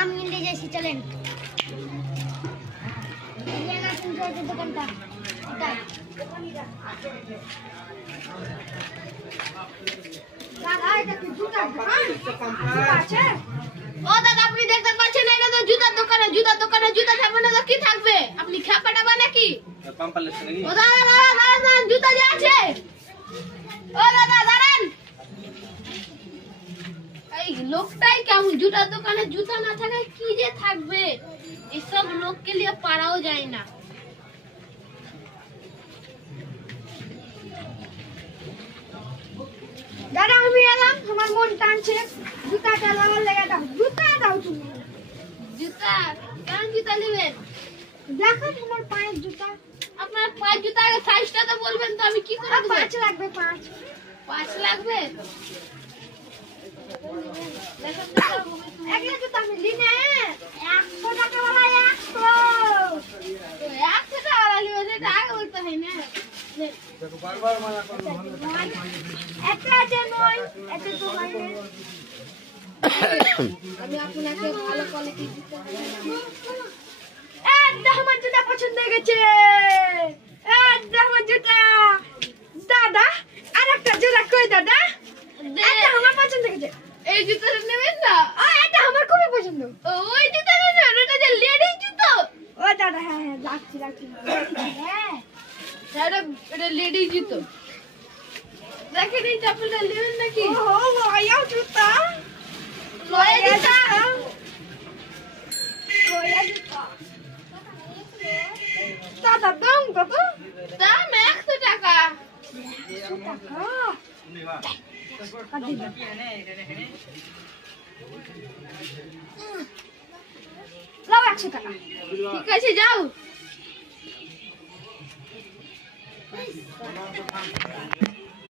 আমি নিয়ে যাচ্ছি, চলেন। দোকানটা দাদা, এটা কি জুতার দোকান? আছে? ও দাদা, আপনি দেখতে পাচ্ছেন এটা তো জুতার দোকানে, জুতার দোকানে জুতা থাকবে না তো কি থাকবে? আপনি খেপাটা বা নাকি? ও দাদা দাদা, জুতা যে আছে। ও দাদা দাঁড়ান, এই লোকটাই কেমন, জুতার দোকানে জুতা না থাকে কি যে থাকবে? এসব লোককে নিয়ে পারাও যায় না। দাদা আমি এলাম, তোমার মন টানছে, জুতাটা লাগার লেগে দাও, জুতা দাও তুমি। জুতা? কেন জুতা নেবেন? দেখো তোমার পায়ের জুতা। আপনার পায়ের জুতা আগে সাইজটা তো বলবেন, তো আমি কি করে দেব? 5 লাগবে, 5 লাগবে। দেখো একলা জুতা আমি লিনে 100 টাকা वाला 100 টাকা वाला লিবে, এটা আগে বলতে হয় না। দেখো বারবার মানা করো, একটা আছে নয়, এটা তো বাইরে। আমি আপনাকে ভালো কোয়ালিটি দিতে পারি। এটা আমার জুতা পছন্দ হয়ে গেছে, এটা আমার জুতা। দাদা আরেকটা জোড়া কই দাদা? এটা আমার পছন্দ হয়ে গেছে। এই জুতাটা নেবেন না? এটা আমার খুবই পছন্দ। ওই জুতাটা না, ওটা যে লেডিস জুতো। ও দাদা, হ্যাঁ হ্যাঁ, রাখছি। হ্যাঁ এটা লেডিস জুতো। দেখেন এই চাপলটা নেবেন নাকি? ও লয়া জুতা, লয়া জুতা। দাদা দাম কত? দাম 100 টাকা। 100 টাকা? লাও 100 টাকা। ঠিক আছে, যাও।